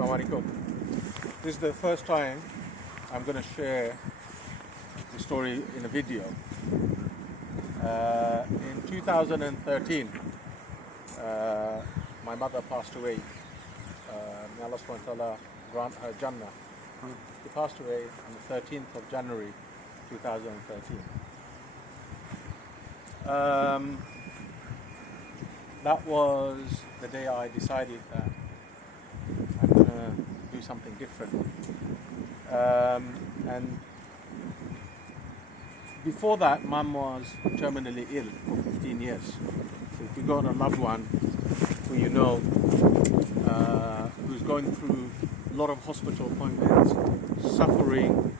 Assalamu alaikum. This is the first time I'm going to share the story in a video. In 2013, my mother passed away. May Allah SWT grant her Jannah. She passed away on the 13th of January 2013. That was the day I decided that I'm going to do something different. And before that, Mum was terminally ill for 15 years. So if you got a loved one who you know who's going through a lot of hospital appointments, suffering,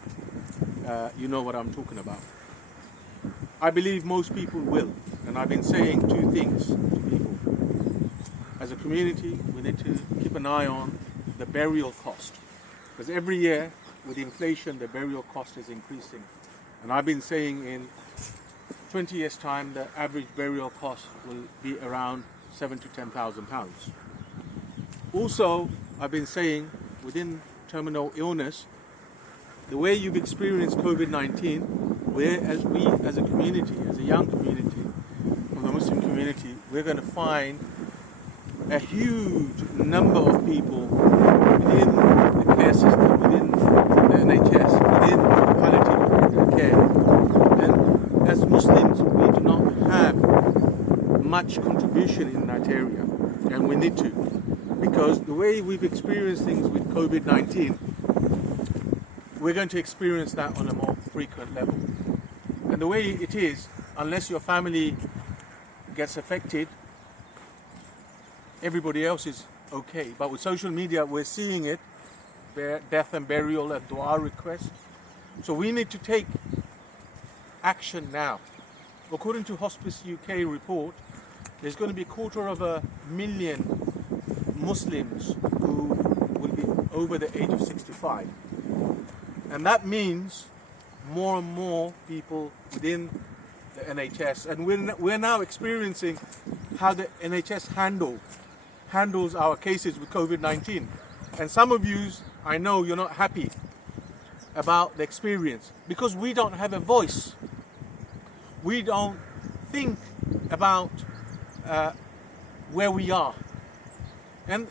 you know what I'm talking about. I believe most people will, and I've been saying two things to people. As a community, we need to keep an eye on the burial cost, because every year with inflation the burial cost is increasing, and I've been saying in 20 years time the average burial cost will be around £7,000 to £10,000. Also, I've been saying within terminal illness, the way you've experienced COVID-19, whereas we as a community, as a young community, from the Muslim community, we're going to find a huge number of people within the care system, within the NHS, within palliative care. And as Muslims, we do not have much contribution in that area, and we need to, because the way we've experienced things with COVID-19, we're going to experience that on a more frequent level. And the way it is, unless your family gets affected, everybody else is okay. But with social media, we're seeing it, death and burial and dua requests. So we need to take action now. According to Hospice UK report, there's going to be 250,000 Muslims who will be over the age of 65. And that means more and more people within the NHS. And we're now experiencing how the NHS handles our cases with COVID-19. And some of you, I know you're not happy about the experience because we don't have a voice. We don't think about where we are. And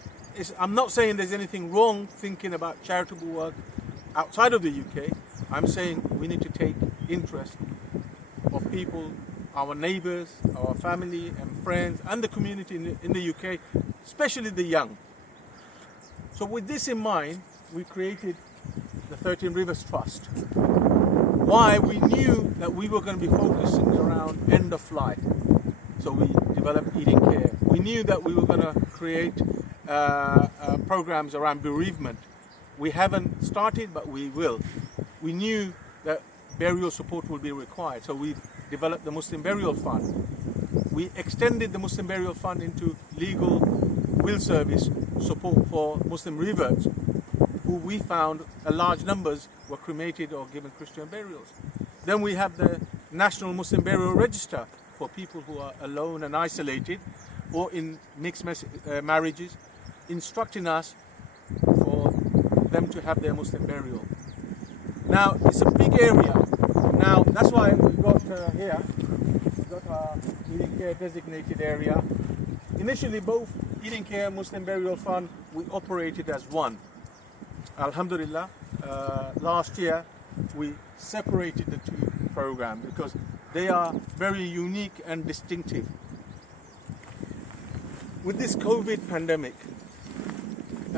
I'm not saying there's anything wrong thinking about charitable work outside of the UK. I'm saying we need to take interest of people, our neighbours, our family and friends and the community in the UK, especially the young. So with this in mind, we created the 13 Rivers Trust. Why? We knew that we were going to be focusing around end of life. So we developed eating care. We knew that we were going to create programs around bereavement. We haven't started, but we will. We knew that burial support will be required, so we developed the Muslim Burial Fund. We extended the Muslim Burial Fund into legal will service support for Muslim reverts, who we found a large numbers were cremated or given Christian burials. Then we have the National Muslim Burial Register for people who are alone and isolated or in mixed marriages, instructing us for them to have their Muslim burial. Now, it's a big area. Now, that's why we've got here, we've got our eating care designated area. Initially, both eating care and Muslim Burial Fund, we operated as one. Alhamdulillah, last year, we separated the two programs because they are very unique and distinctive. With this COVID pandemic, it's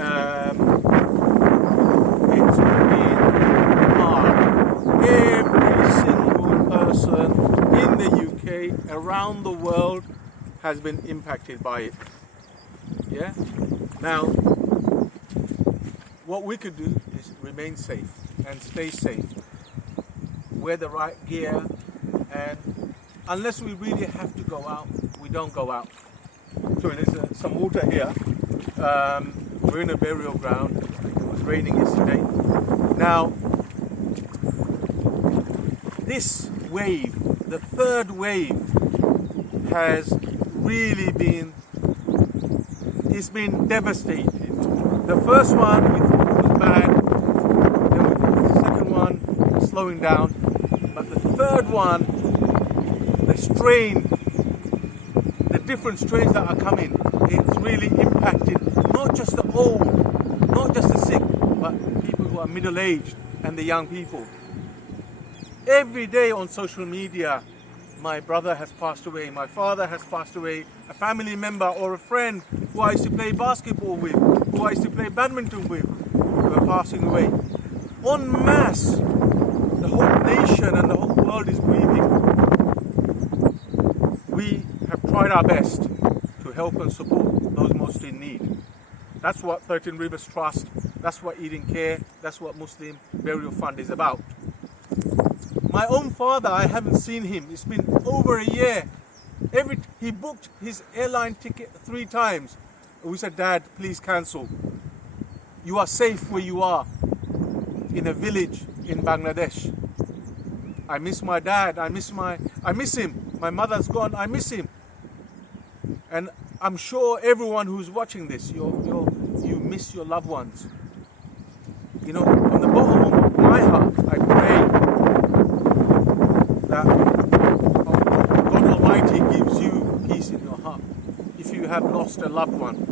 been hard. Every single person in the UK, around the world, has been impacted by it. Yeah? Now, what we could do is remain safe and stay safe. Wear the right gear, and unless we really have to go out, we don't go out. So there's some water here. We're in a burial ground. It was raining yesterday. Now, this wave, the third wave, has really been, it's been devastating. The first one we thought was bad, then we thought the second one slowing down, but the third one, the strain, the different strains that are coming, it's really impacted not just the old, not just the sick, but people who are middle-aged and the young people. Every day on social media, my brother has passed away, my father has passed away, a family member or a friend who I used to play basketball with, who I used to play badminton with, who are passing away. En masse, the whole nation and the whole world is grieving. We have tried our best to help and support those most in need. That's what 13 Rivers Trust, that's what Eden Care, that's what Muslim Burial Fund is about. My own father, I haven't seen him. It's been over a year. He booked his airline ticket 3 times. We said, Dad, please cancel. You are safe where you are, in a village in Bangladesh. I miss my dad. I miss him. My mother's gone. I miss him. And I'm sure everyone who's watching this, you miss your loved ones. You know, from the bottom of my heart, I pray that God Almighty gives you peace in your heart if you have lost a loved one.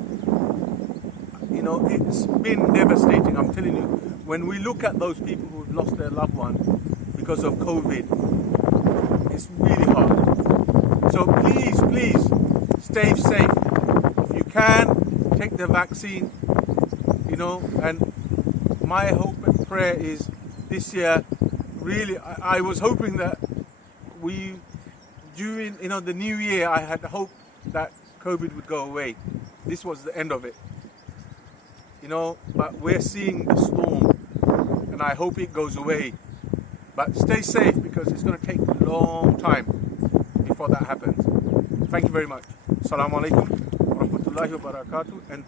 You know, it's been devastating, I'm telling you. When we look at those people who've lost their loved one because of COVID, it's really hard. So please, please, stay safe. If you can, take the vaccine, you know, and my hope and prayer is this year, really, I was hoping that during the new year, I had hope that COVID would go away. This was the end of it. You know, but we're seeing the storm, and I hope it goes away. But stay safe, because it's going to take a long time before that happens. Thank you very much. Assalamu alaikum wa rahmatullahi wa barakatuh. And